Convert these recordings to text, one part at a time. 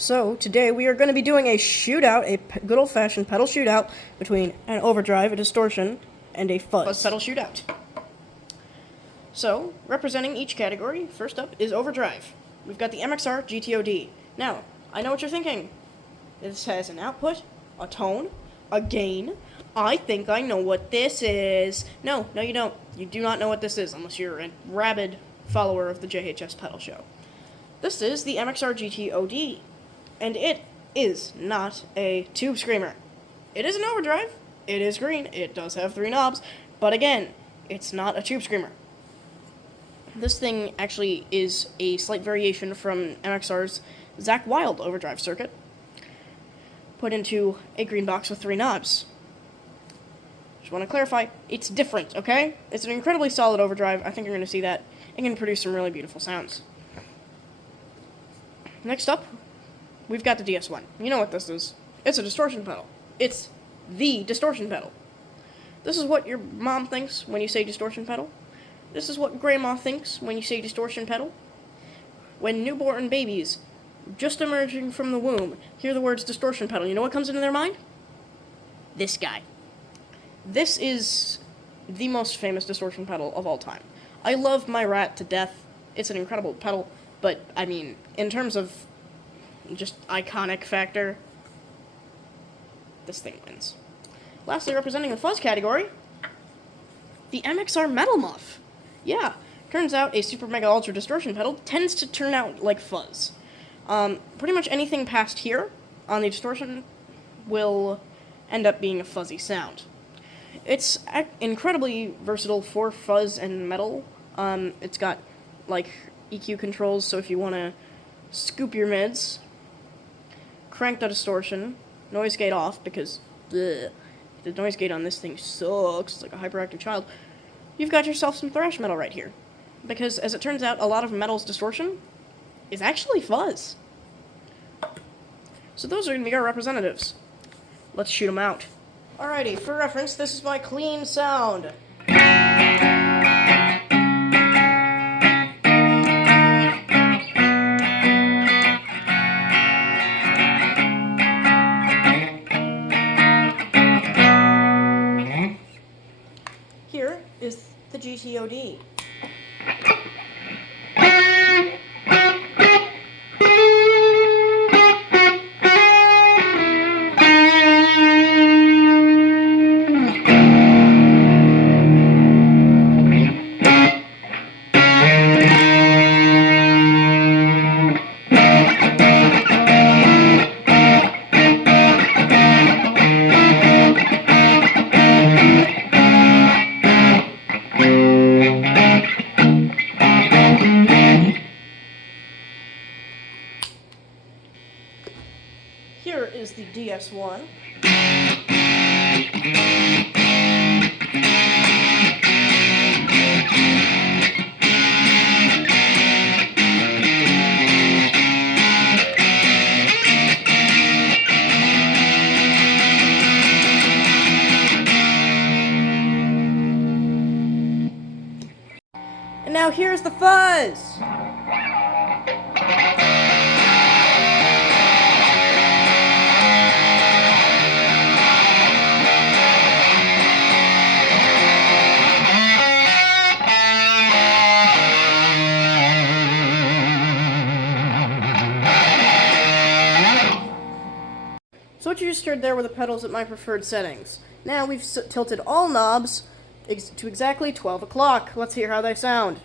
So today we are going to be doing a shootout, good old-fashioned pedal shootout between an Overdrive, a Distortion, and a Fuzz pedal shootout. So, representing each category, first up is Overdrive. We've got the MXR GTOD. Now, I know what you're thinking. This has an output, a tone, a gain. I think I know what this is. No, you don't. You do not know what this is unless you're a rabid follower of the JHS pedal show. This is the MXR GTOD. And it is not a tube screamer. It is an Overdrive. It is green. It does have 3 knobs. But again, it's not a tube screamer. This thing actually is a slight variation from MXR's Zakk Wylde Overdrive circuit, put into a green box with 3 knobs. Just want to clarify, it's different, okay? It's an incredibly solid Overdrive. I think you're going to see that. It can produce some really beautiful sounds. Next up, we've got the DS1. You know what this is. It's a distortion pedal. It's the distortion pedal. This is what your mom thinks when you say distortion pedal. This is what grandma thinks when you say distortion pedal. When newborn babies, just emerging from the womb, hear the words distortion pedal, you know what comes into their mind? This guy. This is the most famous distortion pedal of all time. I love my Rat to death. It's an incredible pedal, but, I mean, in terms of just iconic factor, this thing wins. Lastly, representing the Fuzz category, the MXR Metal Muff. Yeah, turns out a Super Mega Ultra Distortion pedal tends to turn out like Fuzz. Pretty much anything past here on the distortion will end up being a fuzzy sound. It's incredibly versatile for fuzz and metal. It's got, like, EQ controls, so if you want to scoop your mids, crank the distortion, noise gate off, because the noise gate on this thing sucks, it's like a hyperactive child, you've got yourself some thrash metal right here. Because, as it turns out, a lot of metal's distortion is actually fuzz. So those are going to be our representatives. Let's shoot them out. Alrighty, for reference, this is my clean sound. Here is the GTOD. Here is the DS1. And now here's the Fuzz! So what you just heard there were the pedals at my preferred settings. Now we've tilted all knobs to exactly 12 o'clock. Let's hear how they sound.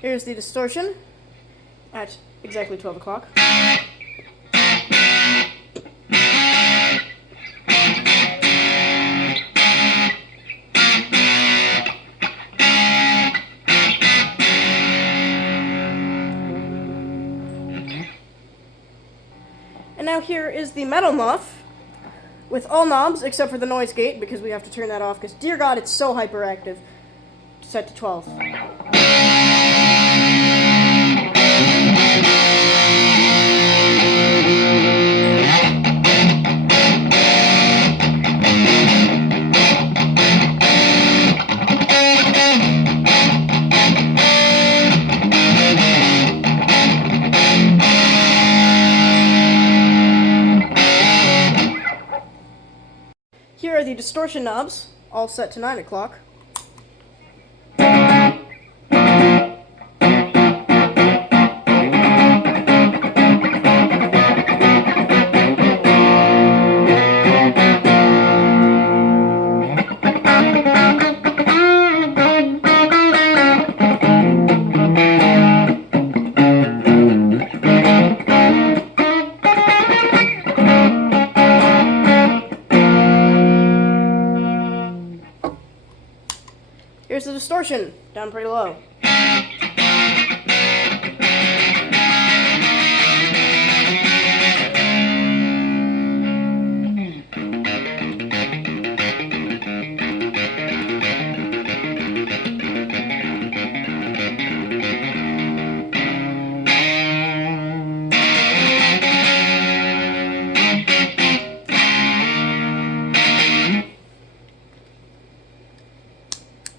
Here's the distortion. at exactly 12 o'clock. And now here is the metal muff, with all knobs except for the noise gate, because we have to turn that off, because dear God, it's so hyperactive. Set to 12. Here are the distortion knobs, all set to 9 o'clock. Here's the distortion, down pretty low.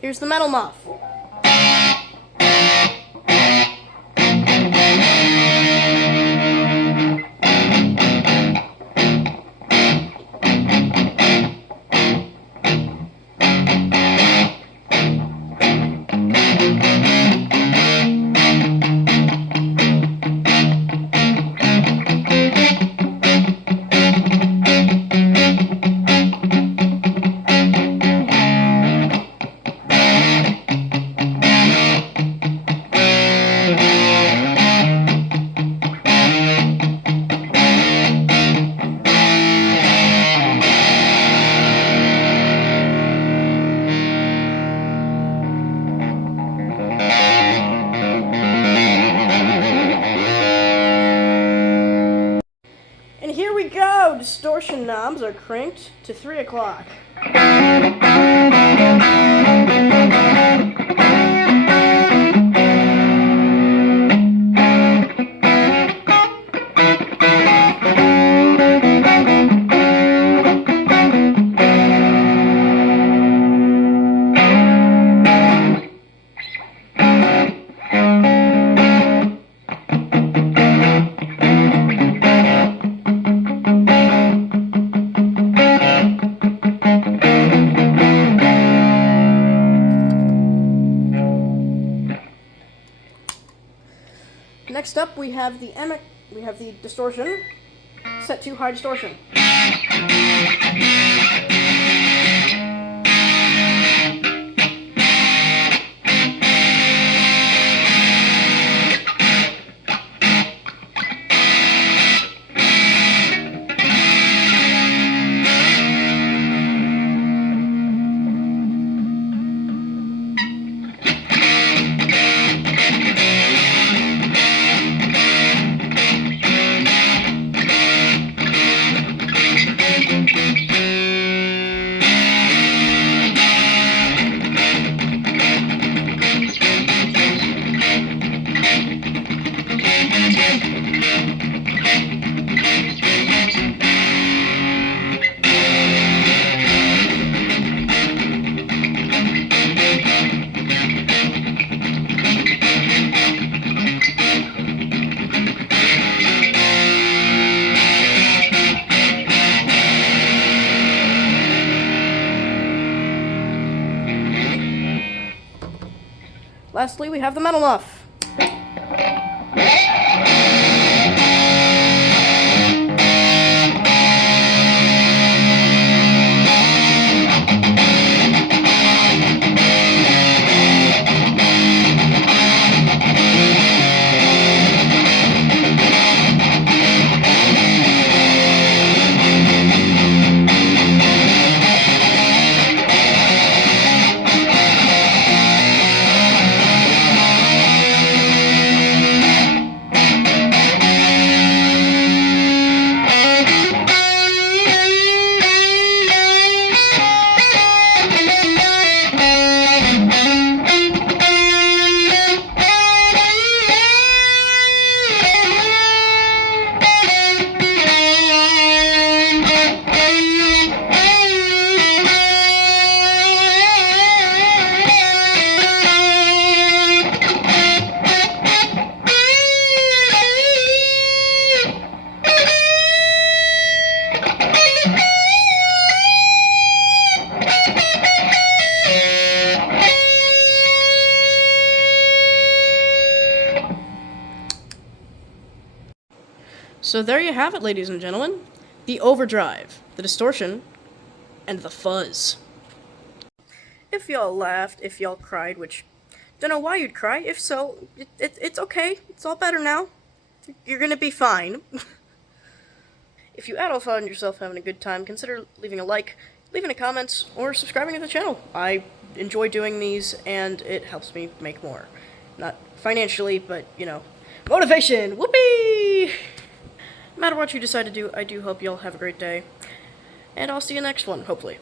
Here's the metal muff. And here we go! Distortion knobs are cranked to 3 o'clock. Next up, we have the distortion set to high distortion. Lastly, we have the metal muff. So there you have it, ladies and gentlemen. The Overdrive, the Distortion, and the Fuzz. If y'all laughed, if y'all cried, which, don't know why you'd cry. If so, it's okay. It's all better now. You're gonna be fine. If you at all found yourself having a good time, consider leaving a like, leaving a comment, or subscribing to the channel. I enjoy doing these, and it helps me make more. Not financially, but, you know, motivation! Whoopee! No matter what you decide to do, I do hope y'all have a great day. And I'll see you next one, hopefully.